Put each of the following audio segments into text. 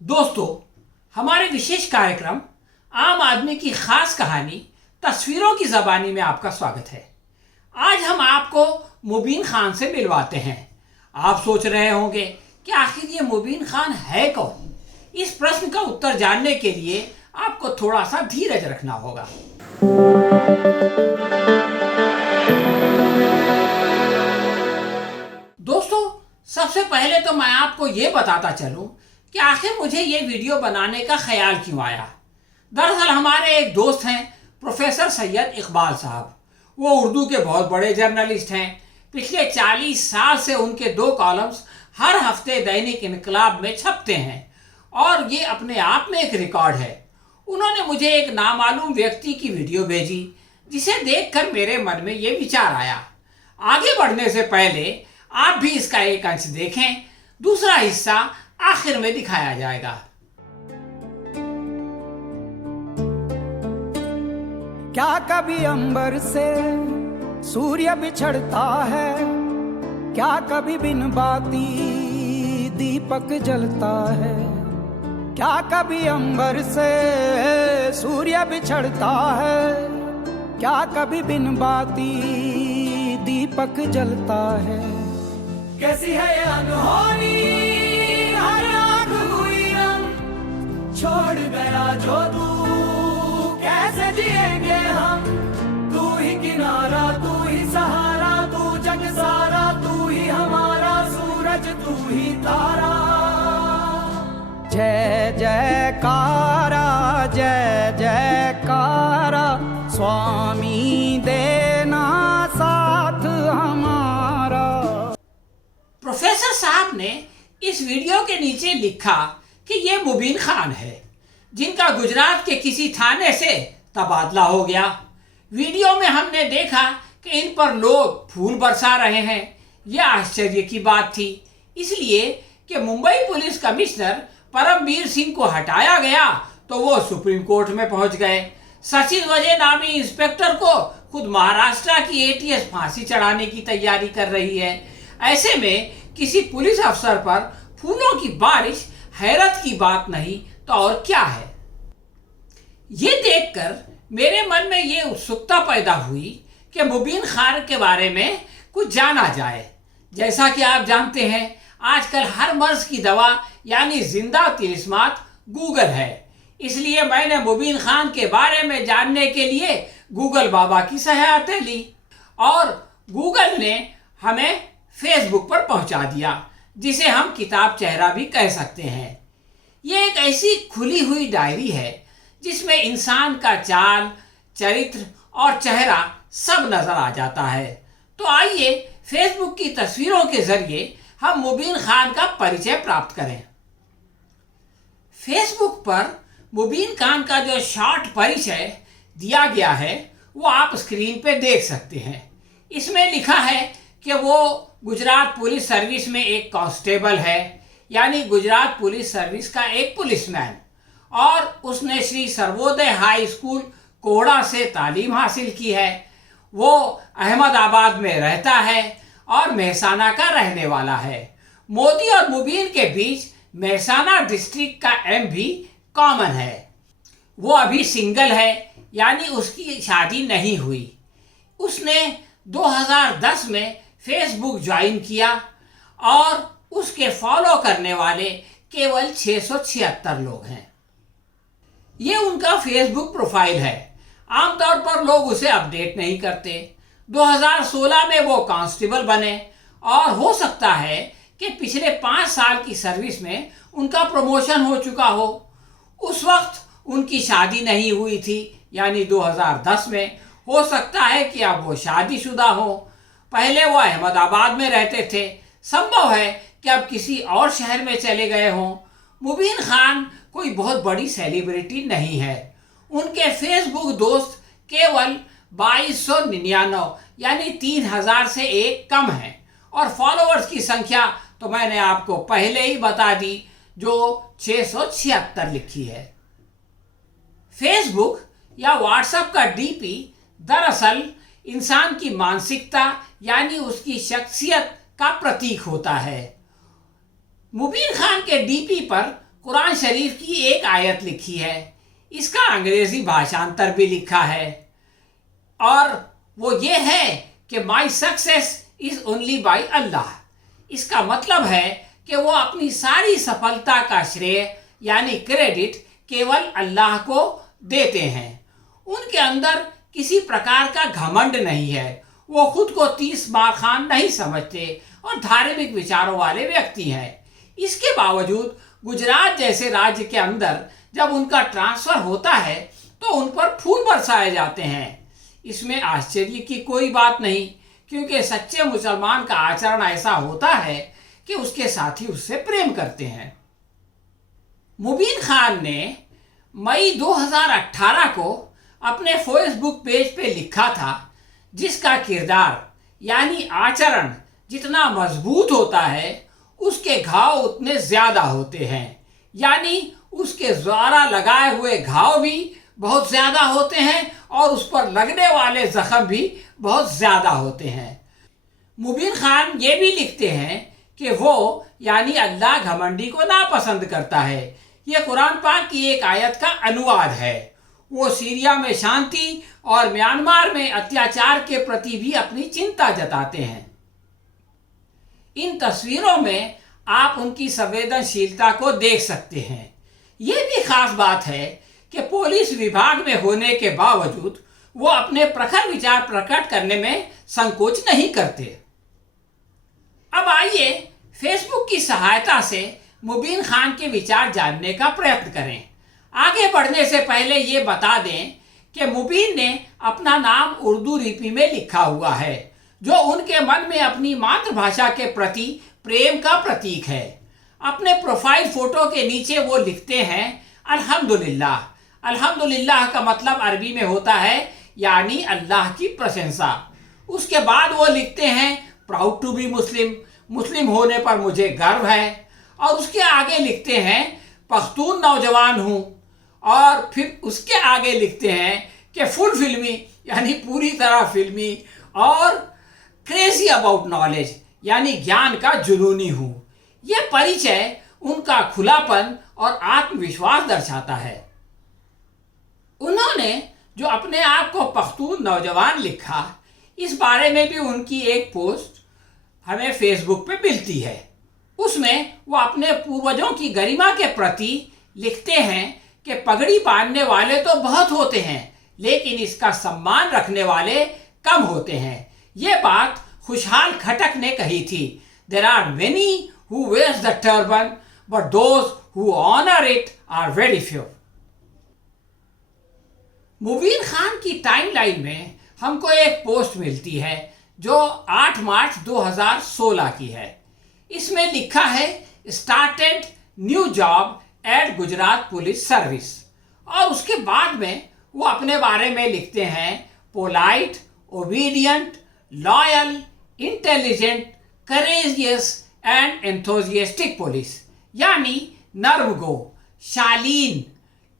दोस्तों, हमारे विशेष कार्यक्रम आम आदमी की खास कहानी तस्वीरों की जबानी में आपका स्वागत है। आज हम आपको मुबीन खान से मिलवाते हैं। आप सोच रहे होंगे कि आखिर ये मुबीन खान है कौन? इस प्रश्न का उत्तर जानने के लिए आपको थोड़ा सा धीरज रखना होगा। दोस्तों, सबसे पहले तो मैं आपको ये बताता चलूं कि आखिर मुझे ये वीडियो बनाने का ख्याल क्यों आया। दरअसल हमारे एक दोस्त हैं प्रोफेसर सैयद इकबाल साहब। वो उर्दू के बहुत बड़े जर्नलिस्ट हैं। पिछले 40 साल से उनके 2 कॉलम्स हर हफ्ते दैनिक इनकलाब में छपते हैं और ये अपने आप में एक रिकॉर्ड है। उन्होंने मुझे एक नामालूम व्यक्ति की वीडियो भेजी, जिसे देखकर मेरे मन में ये विचार आया। आगे बढ़ने से पहले आप भी इसका एक अंश देखें, दूसरा हिस्सा आखिर में दिखाया जाएगा। क्या कभी अंबर से सूर्य बिछड़ता है, क्या कभी बिन बाती दीपक जलता है, क्या कभी अंबर से सूर्य बिछड़ता है, क्या कभी बिन बाती दीपक जलता है। कैसी है ये अनहोनी, हर आँख हुई रंग, छोड़ गया जो तू कैसे जिएंगे हम। तू ही किनारा, तू ही सहारा, तू जग सारा, तू ही हमारा सूरज, तू ही तारा। जय जयकारा, जय जयकारा, स्वामी देना साथ हमारा। प्रोफेसर साहब ने इस वीडियो के नीचे लिखा कि ये मुबीन खान है, जिनका गुजरात के किसी थाने से तबादला हो गया। वीडियो में हमने देखा कि इन पर लोग फूल बरसा रहे हैं। यह आश्चर्य की बात थी, इसलिए कि मुंबई पुलिस कमिश्नर परमवीर सिंह को हटाया गया तो वो सुप्रीम कोर्ट में पहुंच गए। सचिन वजे नामी इंस्पेक्टर को खुद महाराष्ट्र की एटीएस फांसी चढ़ाने की तैयारी कर रही है। ऐसे में किसी पुलिस अफसर पर फूलों की बारिश हैरत की बात नहीं तो और क्या है। ये देखकर मेरे मन में ये उत्सुकता पैदा हुई कि मुबीन खान के बारे में कुछ जाना जाए। जैसा कि आप जानते हैं, आजकल हर मर्ज की दवा यानी जिंदा तिलिस्मात गूगल है। इसलिए मैंने मुबीन खान के बारे में जानने के लिए गूगल बाबा की सहायता ली और गूगल ने हमें फेसबुक पर पहुंचा दिया, जिसे हम किताब चेहरा भी कह सकते हैं। ये एक ऐसी खुली हुई डायरी है जिसमें इंसान का चाल, चरित्र और चेहरा सब नजर आ जाता है। तो आइए फेसबुक की तस्वीरों के जरिए हम मुबीन खान का परिचय प्राप्त करें। फेसबुक पर मुबीन खान का जो शॉर्ट परिचय दिया गया है वो आप स्क्रीन पे देख सकते हैं। इसमें लिखा है कि वो गुजरात पुलिस सर्विस में एक कांस्टेबल है, यानी गुजरात पुलिस सर्विस का एक पुलिसमैन, और उसने श्री सर्वोदय हाई स्कूल कोहड़ा से तालीम हासिल की है। वो अहमदाबाद में रहता है और मेहसाना का रहने वाला है। मोदी और मुबीन के बीच मेहसाना डिस्ट्रिक्ट का एम भी कॉमन है। वो अभी सिंगल है, यानी उसकी शादी नहीं हुई। उसने 2010 में फेसबुक ज्वाइन किया और उसके फॉलो करने वाले केवल 676 लोग हैं। ये उनका फेसबुक प्रोफाइल है। आमतौर पर लोग उसे अपडेट नहीं करते। 2016 में वो कांस्टेबल बने और हो सकता है कि पिछले 5 साल की सर्विस में उनका प्रमोशन हो चुका हो। उस वक्त उनकी शादी नहीं हुई थी, यानी 2010 में। हो सकता है कि अब वो शादीशुदा हो। पहले वो अहमदाबाद में रहते थे। संभव है कि अब किसी और शहर में चले गए हों। मुबीन खान कोई बहुत बड़ी सेलिब्रिटी नहीं है। उनके फेसबुक दोस्त केवल 2299 यानी 3000 से एक कम है और फॉलोअर्स की संख्या तो मैंने आपको पहले ही बता दी, जो 676 लिखी है। फेसबुक या व्हाट्सएप का डीपी दरअसल इंसान की मानसिकता यानी उसकी शख्सियत का प्रतीक होता है। मुबीन खान के डीपी पर कुरान शरीफ की एक आयत लिखी है, इसका अंग्रेजी भाषांतर भी लिखा है और वो ये है कि my success is only by Allah. इसका मतलब है कि वो अपनी सारी सफलता का श्रेय यानी क्रेडिट केवल अल्लाह को देते हैं। उनके अंदर किसी प्रकार का घमंड नहीं है, वो खुद को 30 बार खान नहीं समझते और धार्मिक विचारों वाले व्यक्ति हैं। इसके बावजूद गुजरात जैसे राज्य के अंदर जब उनका ट्रांसफर होता है तो उन पर फूल बरसाए जाते हैं। इसमें आश्चर्य की कोई बात नहीं, क्योंकि सच्चे मुसलमान का आचरण ऐसा होता है कि उसके साथी उससे प्रेम करते हैं। मुबीन खान ने मई 2018 को अपने फेसबुक पेज पे लिखा था, जिसका किरदार यानी आचरण जितना मजबूत होता है उसके घाव उतने ज्यादा होते हैं, यानी उसके द्वारा लगाए हुए घाव भी बहुत ज्यादा होते हैं और उस पर लगने वाले जख्म भी बहुत ज्यादा होते हैं। मुबीन खान ये भी लिखते हैं कि वो यानी अल्लाह घमंडी को नापसंद करता है। यह कुरान पाक की एक आयत का अनुवाद है। वो सीरिया में शांति और म्यांमार में अत्याचार के प्रति भी अपनी चिंता जताते हैं। इन तस्वीरों में आप उनकी संवेदनशीलता को देख सकते हैं। ये भी खास बात है कि पुलिस विभाग में होने के बावजूद वो अपने प्रखर विचार प्रकट करने में संकोच नहीं करते। अब आइए फेसबुक की सहायता से मुबीन खान के विचार जानने का प्रयत्न करें। आगे बढ़ने से पहले ये बता दें कि मुबीन ने अपना नाम उर्दू लिपि में लिखा हुआ है, जो उनके मन में अपनी मातृभाषा के प्रति प्रेम का प्रतीक है। अपने प्रोफाइल फोटो के नीचे वो लिखते हैं अल्हम्दुलिल्लाह। अल्हम्दुलिल्लाह का मतलब अरबी में होता है यानी अल्लाह की प्रशंसा। उसके बाद वो लिखते हैं प्राउड टू बी मुस्लिम, मुस्लिम होने पर मुझे गर्व है। और उसके आगे लिखते हैं पख्तून नौजवान हूँ। और फिर उसके आगे लिखते हैं कि फुल फिल्मी यानी पूरी तरह फिल्मी और क्रेजी अबाउट नॉलेज यानी ज्ञान का जुनूनी हूँ। यह परिचय उनका खुलापन और आत्मविश्वास दर्शाता है। उन्होंने जो अपने आप को पख्तून नौजवान लिखा, इस बारे में भी उनकी एक पोस्ट हमें फेसबुक पे मिलती है। उसमें वो अपने पूर्वजों की गरिमा के प्रति लिखते हैं कि पगड़ी बांधने वाले तो बहुत होते हैं, लेकिन इसका सम्मान रखने वाले कम होते हैं। ये बात खुशहाल खटक ने कही थी। There are many who wears the turban but those who honour it are very few. Mubeen Khan की टाइमलाइन में हमको एक पोस्ट मिलती है जो 8 मार्च 2016 की है। इसमें लिखा है started new job eight Gujarat police service. और उसके बाद में वो अपने बारे में लिखते हैं polite, obedient, loyal, intelligent, courageous and enthusiastic police, यानी नर्मगो, शालीन।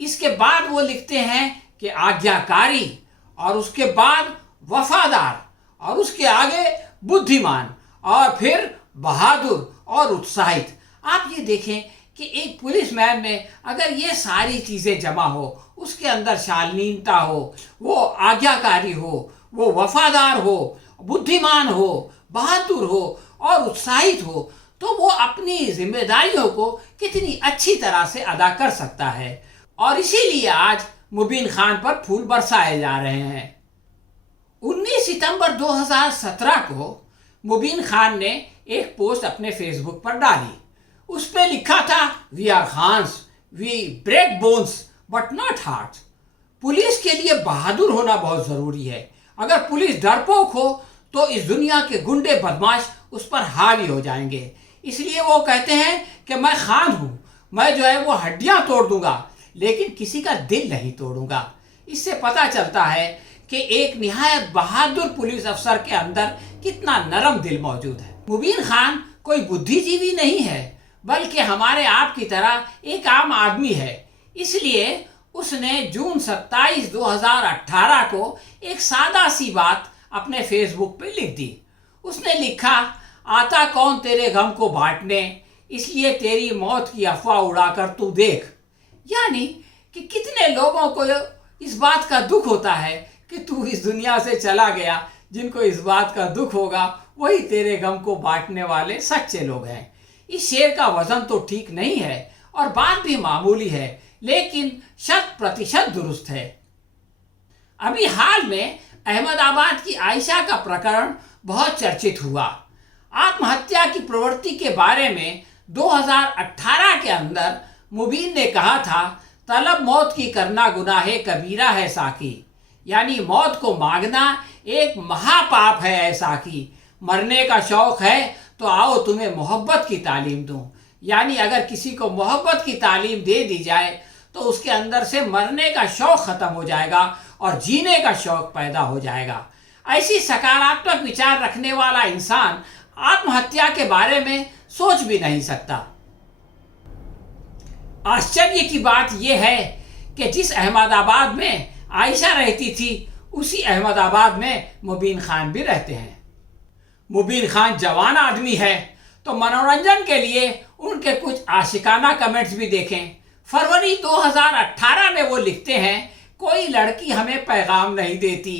इसके बाद वो लिखते हैं कि आज्ञाकारी, और उसके बाद वफादार, और उसके आगे बुद्धिमान, और फिर बहादुर और उत्साहित। आप ये देखें कि एक पुलिसमैन में अगर ये सारी चीज़ें जमा हो, उसके अंदर शालीनता हो, वो आज्ञाकारी हो, वो वफादार हो, बुद्धिमान हो, बहादुर हो और उत्साहित हो, तो वो अपनी जिम्मेदारियों को कितनी अच्छी तरह से अदा कर सकता है। और इसीलिए आज मुबीन खान पर फूल बरसाए जा रहे हैं। 19 सितंबर 2017 को मुबीन खान ने एक पोस्ट अपने फेसबुक पर डाली। उस पर लिखा था we are Khans, we break bones but not heart. Police के लिए बहादुर होना बहुत ज़रूरी है। अगर पुलिस डरपोक हो तो इस दुनिया के गुंडे बदमाश उस पर हावी हो जाएंगे। इसलिए वो कहते हैं कि मैं खान हूँ, मैं जो है वो हड्डियाँ तोड़ दूंगा, लेकिन किसी का दिल नहीं तोड़ूंगा। इससे पता चलता है कि एक निहायत बहादुर पुलिस अफसर के अंदर कितना नरम दिल मौजूद है। मुबीन खान कोई बुद्धिजीवी नहीं है, बल्कि हमारे आप की तरह एक आम आदमी है। इसलिए उसने जून 27, 2018 को एक सादा सी बात अपने फेसबुक पे लिख दी। उसने लिखा, आता कौन तेरे गम को बांटने, इसलिए तेरी मौत की अफवाह उड़ाकर तू देख। यानी कि कितने लोगों को इस बात का दुख होता है कि तू इस दुनिया से चला गया। जिनको इस बात का दुख होगा वही तेरे गम को बांटने वाले सच्चे लोग हैं। इस शेर का वजन तो ठीक नहीं है और बात भी मामूली है, लेकिन 100% दुरुस्त है। अभी हाल में अहमदाबाद की आयशा का प्रकरण बहुत चर्चित हुआ। आत्महत्या की प्रवृत्ति के बारे में 2018 के अंदर मुबीन ने कहा था, तलब मौत की करना गुनाहे कबीरा है साकी। यानी मौत को मांगना एक महापाप है ऐसा कि मरने का शौक है तो आओ तुम्हें मोहब्बत की तालीम दूं। यानी अगर किसी को मोहब्बत की तालीम दे दी जाए तो उसके अंदर से मरने का शौक खत्म हो जाएगा और जीने का शौक पैदा हो जाएगा। ऐसी सकारात्मक विचार रखने वाला इंसान आत्महत्या के बारे में सोच भी नहीं सकता। आश्चर्य की बात यह है कि जिस अहमदाबाद में आयशा रहती थी उसी अहमदाबाद में मुबीन खान भी रहते हैं। मुबीन खान जवान आदमी है तो मनोरंजन के लिए उनके कुछ आशिकाना कमेंट्स भी देखें। फरवरी 2018 में वो लिखते हैं, कोई लड़की हमें पैगाम नहीं देती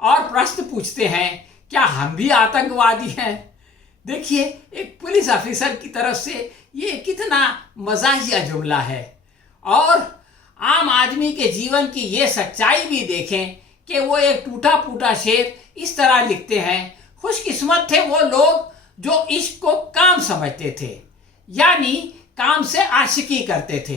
और प्रश्न पूछते हैं क्या हम भी आतंकवादी हैं। देखिए एक पुलिस ऑफिसर की तरफ से ये कितना मजाहिया जुमला है। और आम आदमी के जीवन की ये सच्चाई भी देखें कि वो एक टूटा फूटा शेर इस तरह लिखते हैं, खुशकिस्मत थे वो लोग जो इश्क को काम समझते थे, यानी काम से आशिकी करते थे।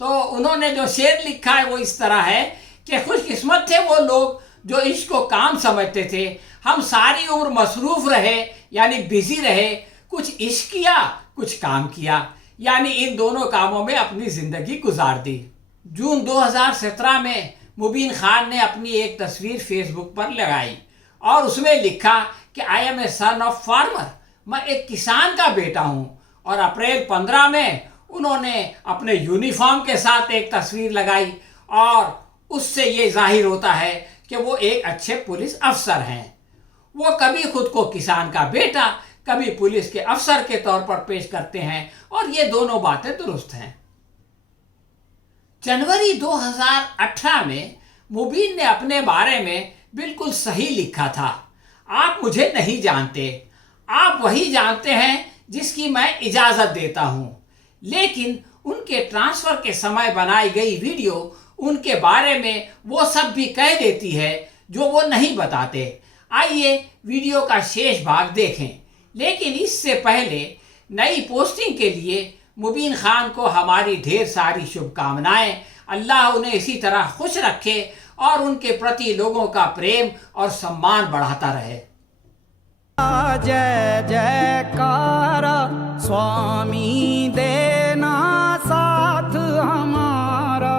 तो उन्होंने जो शेर लिखा है वो इस तरह है कि खुशकिस्मत थे वो लोग जो इश्क को काम समझते थे। हम सारी उम्र मसरूफ रहे यानी बिजी रहे, कुछ इश्क किया कुछ काम किया, यानी इन दोनों कामों में अपनी ज़िंदगी गुजार दी। जून 2017 में मुबीन खान ने अपनी एक तस्वीर फेसबुक पर लगाई और उसमें लिखा कि I am a son of farmer, मैं एक किसान का बेटा हूँ। और अप्रैल 15 में उन्होंने अपने यूनिफॉर्म के साथ एक तस्वीर लगाई और उससे ये जाहिर होता है कि वो एक अच्छे पुलिस अफसर हैं। वो कभी खुद को किसान का बेटा कभी पुलिस के अफसर के तौर पर पेश करते हैं और ये दोनों बातें दुरुस्त हैं। जनवरी 2018 में मुबीन ने अपने बारे में बिल्कुल सही लिखा था, आप मुझे नहीं जानते, आप वही जानते हैं जिसकी मैं इजाज़त देता हूँ। लेकिन उनके ट्रांसफ़र के समय बनाई गई वीडियो उनके बारे में वो सब भी कह देती है जो वो नहीं बताते। आइए वीडियो का शेष भाग देखें, लेकिन इससे पहले नई पोस्टिंग के लिए मुबीन खान को हमारी ढेर सारी शुभकामनाएं। अल्लाह उन्हें इसी तरह खुश रखे और उनके प्रति लोगों का प्रेम और सम्मान बढ़ाता रहे। जय जयकार स्वामी देना साथ हमारा।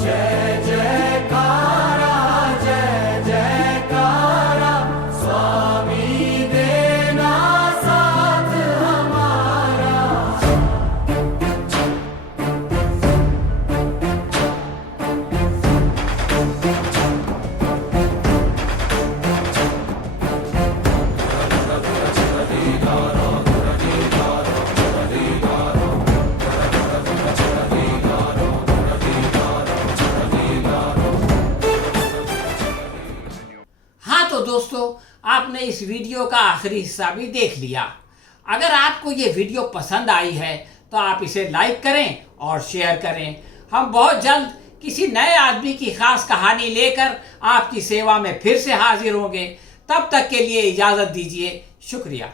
जय जयकार जय जयकार स्वामी देना साथ हमारा। तो दोस्तों आपने इस वीडियो का आखिरी हिस्सा भी देख लिया। अगर आपको ये वीडियो पसंद आई है तो आप इसे लाइक करें और शेयर करें। हम बहुत जल्द किसी नए आदमी की खास कहानी लेकर आपकी सेवा में फिर से हाजिर होंगे। तब तक के लिए इजाज़त दीजिए। शुक्रिया।